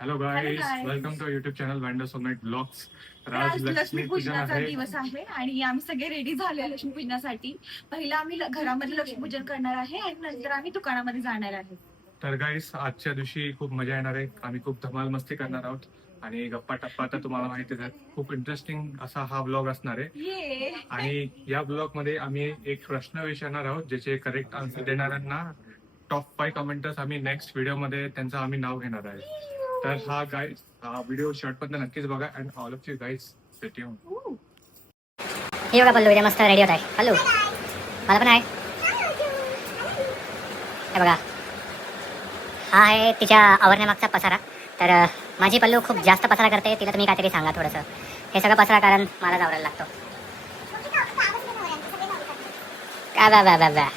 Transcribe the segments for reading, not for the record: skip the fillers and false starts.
Hello guys, welcome to YouTube channel wonders of night blogs. तर आज लक्ष्मी पूजन आहे दिवस आहे आणि आम्ही सगळे रेडी झाले लक्ष्मी पूजनासाठी. पहिला आम्ही घरामध्ये लक्ष्मी पूजन करणार आहे आणि नंतर आम्ही दुकानामध्ये जाणार आहे. तर गाईज, आजच्या दिवशी खूप मजा येणार आहे. आम्ही खूप धमाल मस्ती करणार आहोत आणि गप्पा टप्पा तर तुम्हाला माहितीच आहे, खूप इंटरेस्टिंग असा हा ब्लॉग असणार आहे. आणि या ब्लॉग मध्ये आम्ही एक प्रश्न विचारणार आहोत, ज्याचे करेक्ट आन्सर देणाऱ्यांना टॉप 5 कमेंटर्स आम्ही नेक्स्ट व्हिडिओ मध्ये त्यांचं आम्ही नाव घेणार आहे. तर हा गाईज, हा व्हिडिओ शेवटपर्यंत नक्कीच बघा and all of you guys stay tune. हे बघा पल्लू उद्या मस्त रेडी होत आहे. पल्लू मला पण आहे. हे बघा, हा आहे तिच्या आवरण्यामागचा पसारा. तर माझी पल्लू खूप जास्त पसारा करते, तिला तुम्ही काहीतरी सांगा थोडंसं. हे सगळं पसारा कारण मलाच आवरायला लागतो. काय बा बा बा बा.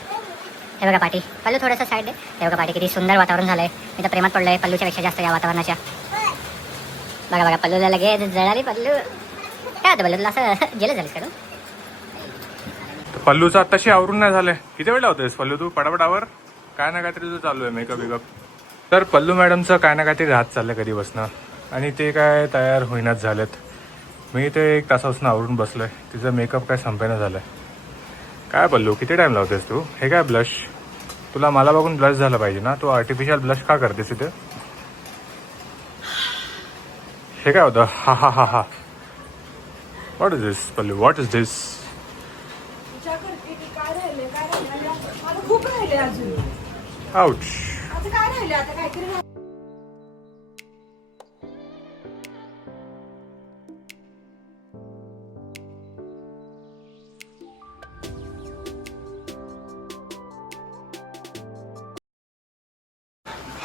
हे बघा पाठी, पल्लू थोडंसं साईड दे. हे बघा पाठी, किती सुंदर वातावरण झालंय. मी तर प्रेमात पडलोय पल्लूच्या पेक्षा जास्त या वातावरणाच्या. बघा बघा, पल्लूला लगेच जळाली. पल्लू काय होतं पल्लू, तुला असं जेलच झालीस का तू? पल्लूचं आत्ताशी आवरून नाही झालंय. किती वेळ लावतोयस पल्लू तू? पटापटावर काय ना काहीतरी तुझं चालू आहे मेकअप बिकअप. तर पल्लू मॅडमचं काय ना काहीतरी राहत चाललंय कधी बसणं, आणि ते काय तयार होईनाच झालेत. मी ते 1 तासापासून आवरून बसलोय, तिचं मेकअप काय संपेना झालंय. काय पल्लू, किती टाइम लावतेस तू? हे काय ब्लश? तुला मला बघून ब्लश झालं पाहिजे ना, तू आर्टिफिशियल ब्लश का करतेस इथे? हे काय होतं? हा हा हा हा. What is this pallu, what is this? खूप राहिले अजून. आउच. आता काय राहिले, आता काहीतरी हा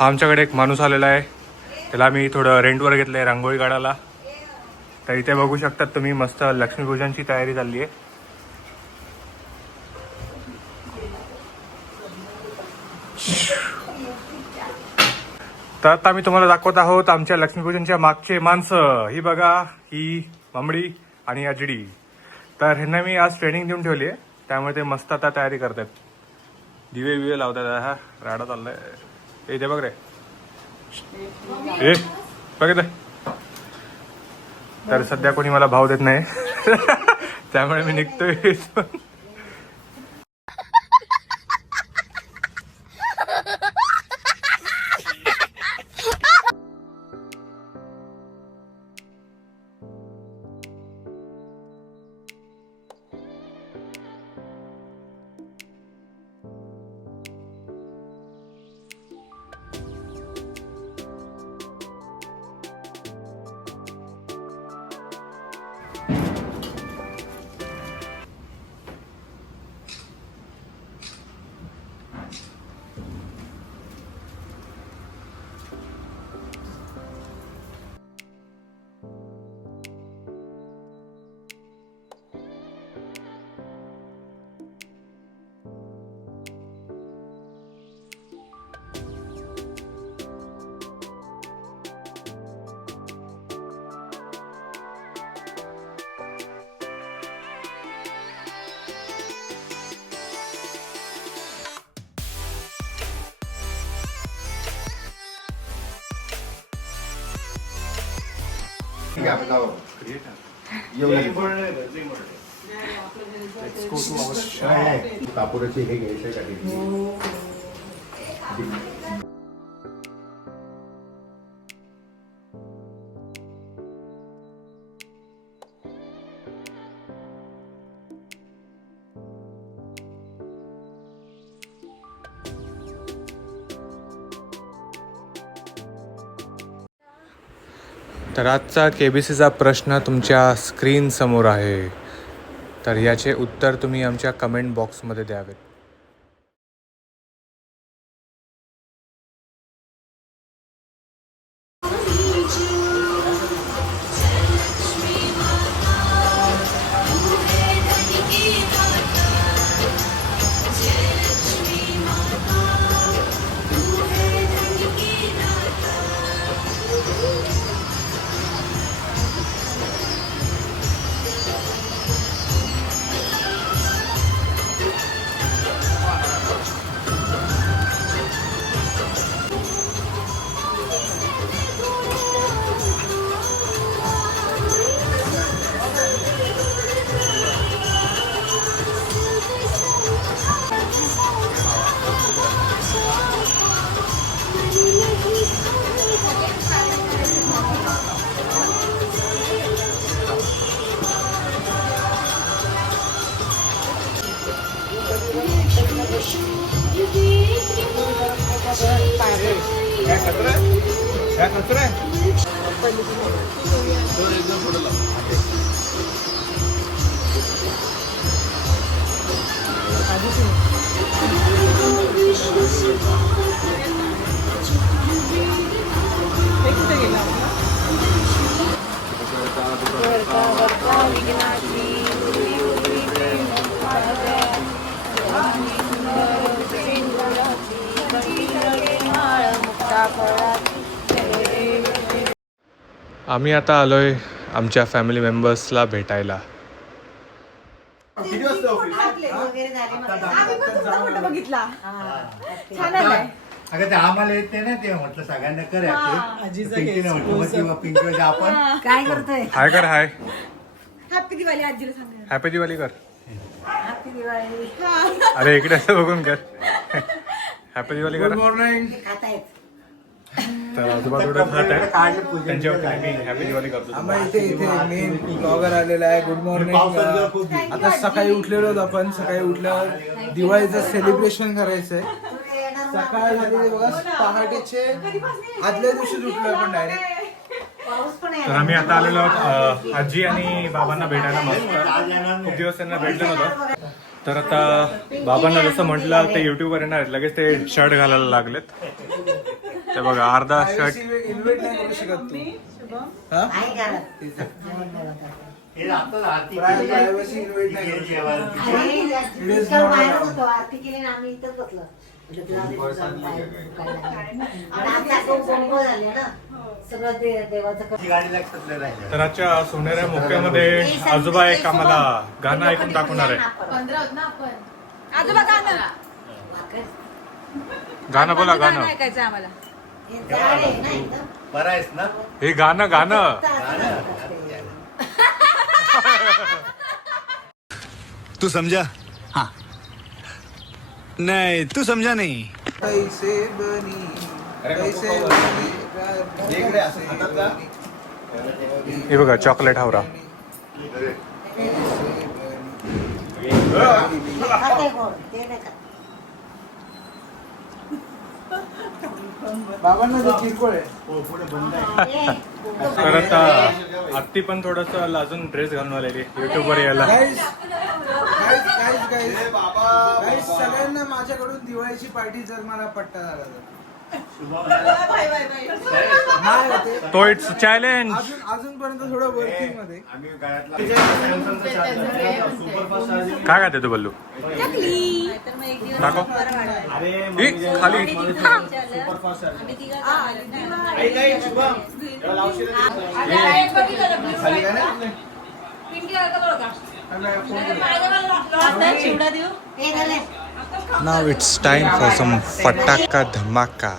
आमच्याकडे एक माणूस आलेला आहे, त्याला मी थोडं रेंटवर घेतलं आहे रांगोळी काढायला. तर इथे बघू शकतात तुम्ही, मस्त लक्ष्मीपूजनची तयारी चालली आहे. तर आता मी तुम्हाला दाखवत आहोत आमच्या लक्ष्मीपूजनच्या मागचे माणसं. ही बघा, ही ममडी आणि अजडी. तर ह्यांना मी आज ट्रेनिंग देऊन ठेवली आहे, त्यामुळे ते मस्त आता तयारी करतात. दिवे विवे लावतात. हा राडा चाललाय. इथे बघ रे, ए बघ. तर सध्या कोणी मला भाव देत नाही त्यामुळे मी निघतोय. कापूराची हे घ्यायचं का? तर आजचा KBCचा प्रश्न तुमच्या स्क्रीन समोर आहे. तर याचे उत्तर तुम्ही आमच्या कमेंट बॉक्समध्ये द्यावेत. आम्ही आता आलोय आमच्या फॅमिली मेंबर्सला भेटायला. आम्ही पण तुमचा फोटो बघितला. छान आलाय. अगं ते आम्हाला येत नाही ना ते म्हटलं सगळ्यांना कर पिंकी आपण काय करतोय? हाय कर हाय. हॅपी दिवाळी आजीला सांगा. हॅपी दिवाळी कर. हॅपी दिवाळी. अरे इकडे असं बघून कर. हॅपी दिवाळी कर. खातायत. तर आजोबा थोडं खात आहे त्यांच्यावरती मी हॅपी दिवाळी करतो. आम्हाला इथे मेन ब्लॉगर आलेला आहे. Good morning. आता सकाळी उठलेलो आपण. सकाळी उठल्यावर दिवाळीचं सेलिब्रेशन करायचंय. सकाळ झाली बघा पहाटेचे आदल्या दिवशीच उठलो आपण डायरेक्ट. तर आम्ही आता आलेलो आहोत आजी आणि बाबांना भेटायला. मस्त खूप दिवस त्यांना भेटलं नव्हतं. तर आता बाबांना जसं म्हटलं ते युट्यूबवर येणार आहेत, लगेच ते शर्ट घालायला लागलेत. ते बघा अर्धा शर्ट. इन्व्हाइट नाही करू शकत तू. हा? Privacy invite नाही करू शकत. तर आजच्या सोनेऱ्या मोक्यामध्ये आजोबा एक आम्हाला गाणं ऐकून दाखवणार आहे. आजोबा गाणं. गाणं बोला गाणं. ऐकायचं आम्हाला. बरं आहेस ना हे गाणं गाणं. तू समझा? हाँ नहीं तू समझा नहीं. कैसे बनी कैसे बनी हे बघा चॉकलेट हावरा. बाबांना ते किरकोळ आहे. तर आता आत्ती पण थोडस अजून ड्रेस घालून आलेली युट्यूब वर यायला. गाईज सगळ्यांना माझ्याकडून दिवाळीची पार्टी जर मला पट्टा झाला तर. नाही होते. तो इट्स चॅलेंज. अजूनपर्यंत थोडं वर्किंग मध्ये. काय खाते तू बल्लू? दाखव. ई, खाली. Now it's time for some fataka dhamaka.